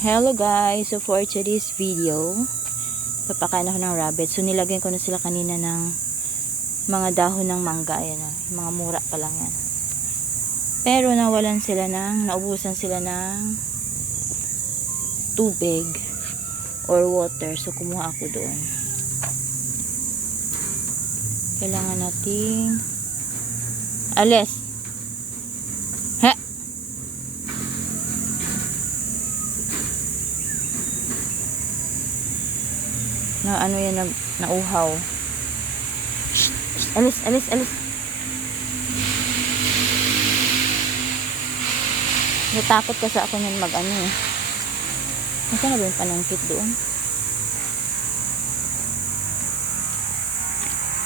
Hello guys, so for today's video papakain ako ng rabbit. So nilagyan ko na sila kanina ng mga dahon ng mangga. Ayan, mga mura pa lang yan, pero naubusan sila ng tubig or water. So kumuha ako doon. Kailangan nating alis na ano yan, nauhaw. Shh, shh, alis. Natakot kasi ako nyan mag ano eh. Nasaan na ba yung panangkit doon?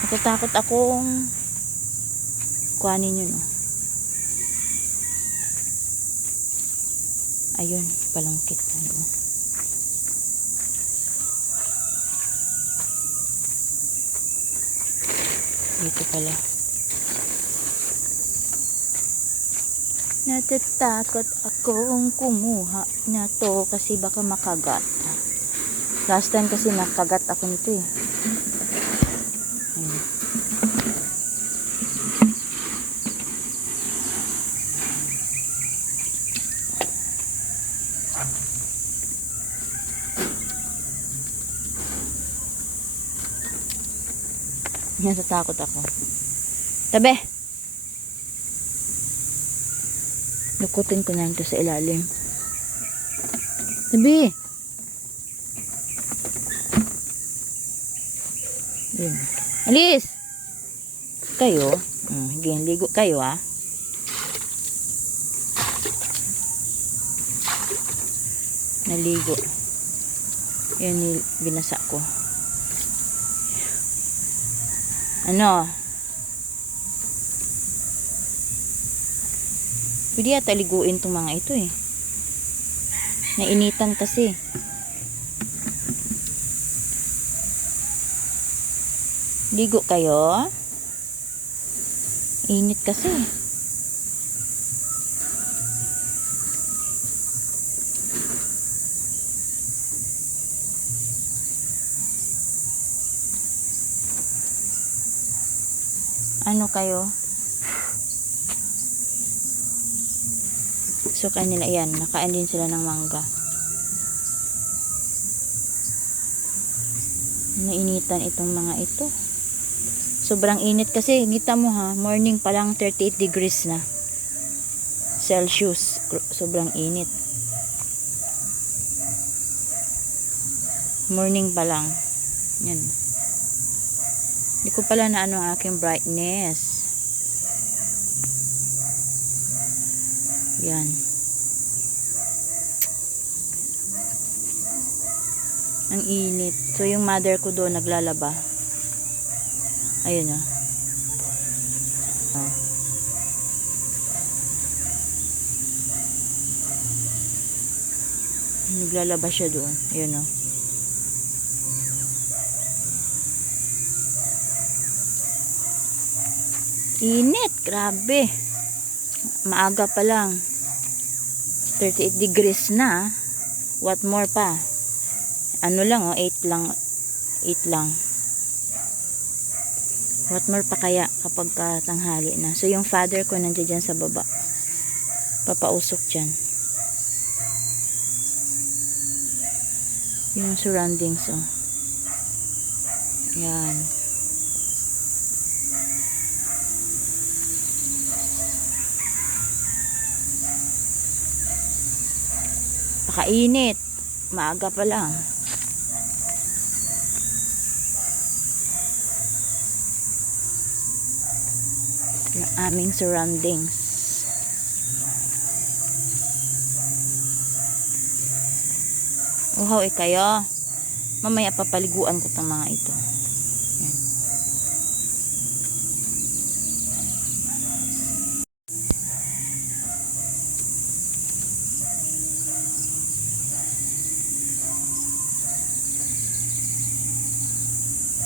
Natatakot akong kuhanin yun, no? Ayun, palangkit na doon. Dito pala. Natatakot akong kumuha na to kasi baka makagat. Last time kasi nakagat ako nito eh. Ayun. Natatakot ako. Tabi! Lukutin ko na ito sa ilalim. Tabi! Yun. Alis! Kayo? Higyan, ligo kayo ah. Naligo. Yan, binasa ko. Ano? Pwede yata liguin itong mga ito eh. Nainitan kasi. Ligo kayo? Init kasi. Ano kayo? So kanila yan, nakain din sila ng mangga. Nainitan itong mga ito. Sobrang init kasi, kita mo ha, morning pa lang 38 degrees na Celsius. Sobrang init. Morning pa lang. Yan. Hindi ko pala na ano ang aking brightness. Yan. Ang init. So yung mother ko doon naglalaba. Ayun o. Naglalaba siya doon. Ayun o. Init. Grabe. Maaga pa lang. 38 degrees na. What more pa? Ano lang 8 lang. 8 lang. What more pa kaya kapag tanghali na. So yung father ko nandiyan dyan sa baba. Papausok dyan. Yung surroundings oh. Yan. Pakainit. Maaga pa lang. Yung aming surroundings. Uhaw kayo. Mamaya papaliguan ko itong mga ito. Yan.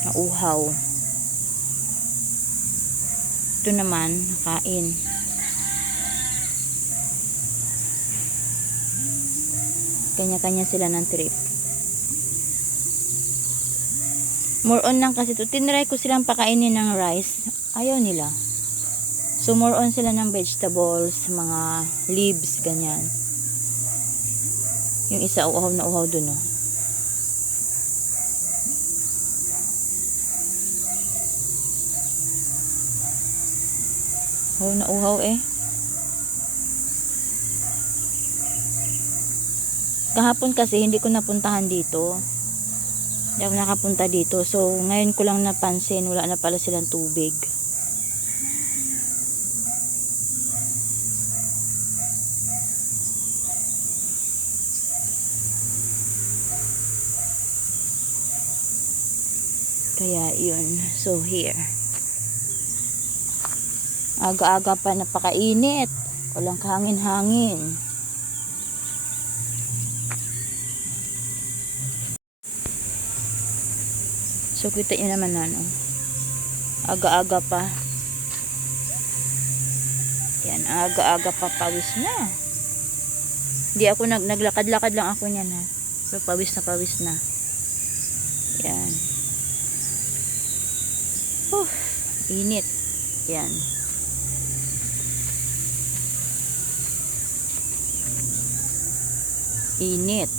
Nauhaw. Ito naman, nakain. Kanya-kanya sila ng trip. More on lang kasi to. Tinry ko silang pakainin ng rice. Ayaw nila. So more on sila ng vegetables, mga leaves, ganyan. Yung isa uhaw na uhaw dun, oh. Uhaw na uhaw eh. Kahapon kasi hindi ko napuntahan dito. Hindi ako nakapunta dito. So ngayon ko lang napansin, wala na pala silang tubig. Kaya yun. So here. Aga-aga pa, napakainit. Walang kahangin-hangin. So kita nyo naman na, no? Aga-aga pa. Yan, aga-aga pa, pawis na. Hindi ako naglakad-lakad lang ako niyan, ha. So pawis na. Yan. Init. Yan. Init.